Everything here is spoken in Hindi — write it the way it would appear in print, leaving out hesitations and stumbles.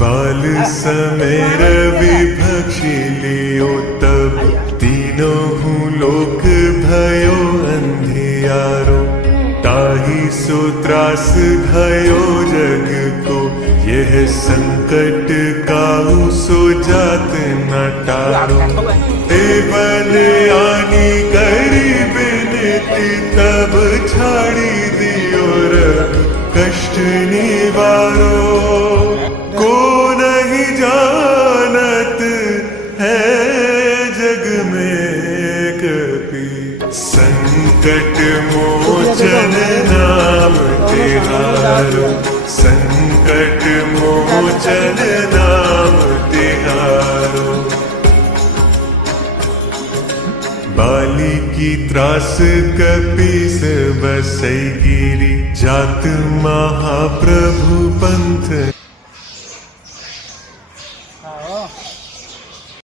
बाल समेर विभक्षी लियो तब तीनों हूँ लोक भयो अंधियारो ताही सो त्रास भयो जग को यह संकट काहू सो जात न टारो ते बल आनी करी बिनती तब छाड़ी दियो रघु कष्ट निवारो को नहीं जानत है जग में कपि संकट मोचन नाम तिहारो संकट मोचन नाम तिहारो बाली की त्रास कपीस बसई गिरी जात महाप्रभु पंथ